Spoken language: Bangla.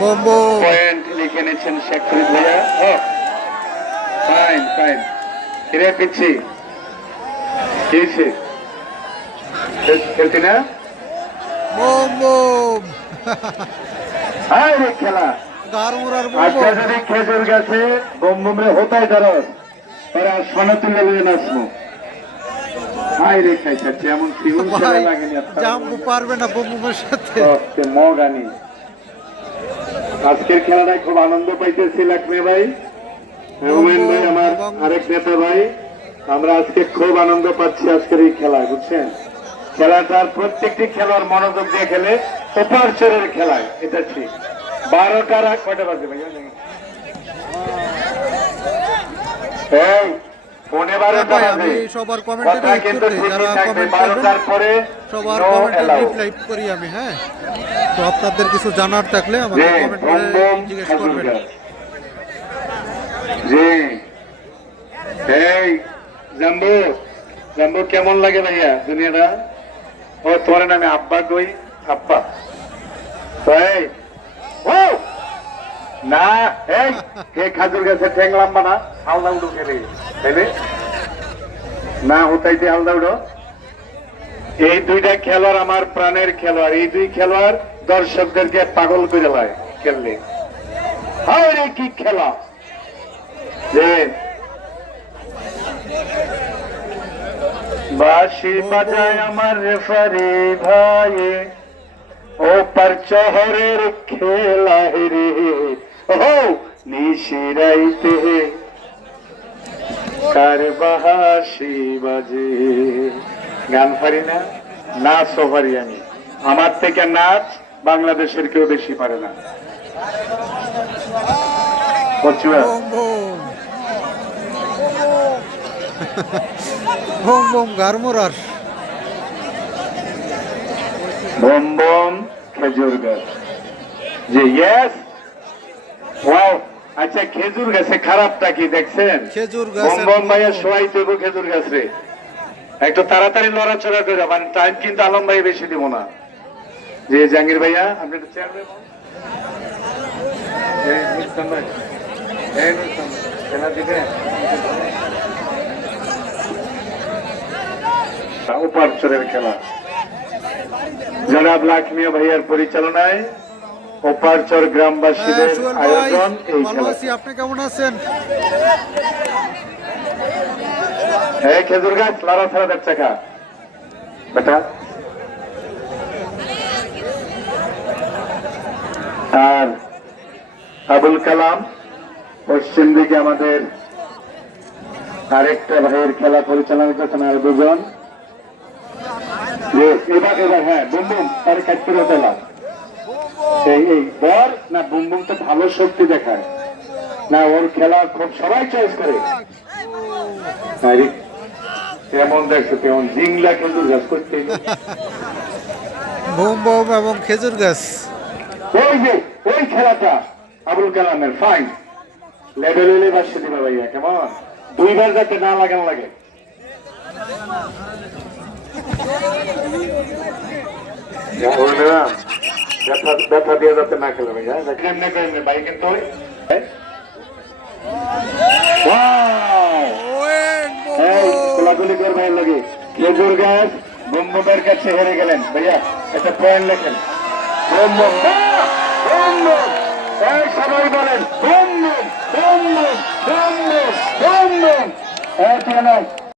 পয়েন্ট লিখে নিচ্ছেন শেখ ফরিদ ভাইয়া। Fine fine. ফিরে পিচ্ছি খেলছি না খেলা। আজকে যদি খেজুর গাছে বোম বোম রে হতাই ধরস তারা সোনা তুলে নিয়ে নাচবো। হাই রে খাইছে এমন ফিগুন খেলা লাগেনি পারবে না বোমের সাথে মগানি। আজকের খেলাটায় খুব আনন্দ পাইতেছি লাকমে ভাই, হুমায়ুন ভাই, আমার আরেক নেতা ভাই। আমরা আজকে খুব আনন্দ পাচ্ছি আজকের এই খেলায়, বুঝছেন। খেলাটার প্রত্যেকটি খেলোয়াড় মনোযোগ দিয়ে খেলে উপার্চরের খেলায়, এটা ঠিক। 12টার কয়টা বাজে ভাই? ফোনে 12টা বাজে। সবার কমেন্টে কিন্তু 12টার পরে সবার কমেন্টে রিপ্লাই করি আমি। হ্যাঁ, তো আপনাদের কিছু জানার থাকলে আমাকে কমেন্ট করে জিজ্ঞেস করবেন। জি এই জাম্বু জাম্বু কেমন লাগে ভাইয়া দুনিয়াটা? ও তোমার নামে আব্বা কই আব্বা তাই ও না। এই হে খাজুর গাছে ঠ্যাং লম্বা না, হালদা উঠো খেলে তাইলে না হতাইতে হালদা উঠো। এই দুইটা খেলোয়াড় আমার প্রাণের খেলোয়াড়। এই দুই খেলোয়াড় দর্শকদেরকে পাগল করে দেয় খেললে। হায় রে কি খেলা! যে বাঁশি বাজায় আমার রেফারি ভাই, ও পার শহরের খেলা রে, ও নিশিরাইতে কার বাঁশি বাজে। গান পারি না, নাচও পারি আমি। আমার থেকে নাচ বাংলাদেশের কেউ বেশি পারে না। বোম বোম গারমোরার বোম বোম খেজুর গাছ। জি ইয়েস ওয়াও। আচ্ছা খেজুর গাছে খারাপটা কি দেখছেন? খেজুর গাছ বোম বোম ভাইয়া শোয়াই দেবো খেজুর গাছে। একটু তাড়াতাড়ি লড়াচড়া করে, মানে টাইম কিন্তু আলম ভাই বেশি দিব না। যে জাহাঙ্গীর ভাইয়া আপনি একটু চেয়ার দেবেন। উপার্চরের খেলা জনাব লাখমিয়া ভাইয়ার পরিচালনায় উপার্চর গ্রামবাসীদের আয়োজন এই খেলা। আপনি কেমন আছেন? হ্যাঁ খেজুর গাছ লড়া ছাড়া দেখছে খা বেটা। আর আবুল কালাম পশ্চিম দিকে আমাদের আরেকটা ভাইয়ের খেলা পরিচালনা করছেন আর দুজন। এবার এবার হ্যাঁ বুম বুম তার কাটতে পেলাম। এই বর না বুম বুম তো ভালো শক্তি দেখায় না, ওর খেলা খুব সবাই চয়েস করে। তেমন দেখছো তেমন জিংলা খেজুর গাছ করতে বোম বোম এবং খেজুর গাছ। ওই যে ওই খেলাটা আবুল কালামের ফাইন লেভেলে বাসে দিবা ভাইয়া, কেমন দুইবার যাতে না লাগান লাগে। ব্যথা দিয়ে যাতে না খেলে ভাইয়া কেমনে কেমনে ভাই কিন্তু কোলাগুলি কর ভাইয়ের লাগে। খেজুর গাছ বোমের কাছে হেরে গেলেন ভাইয়া, একটা পয়েন্ট লেখেন। সবাই বলেন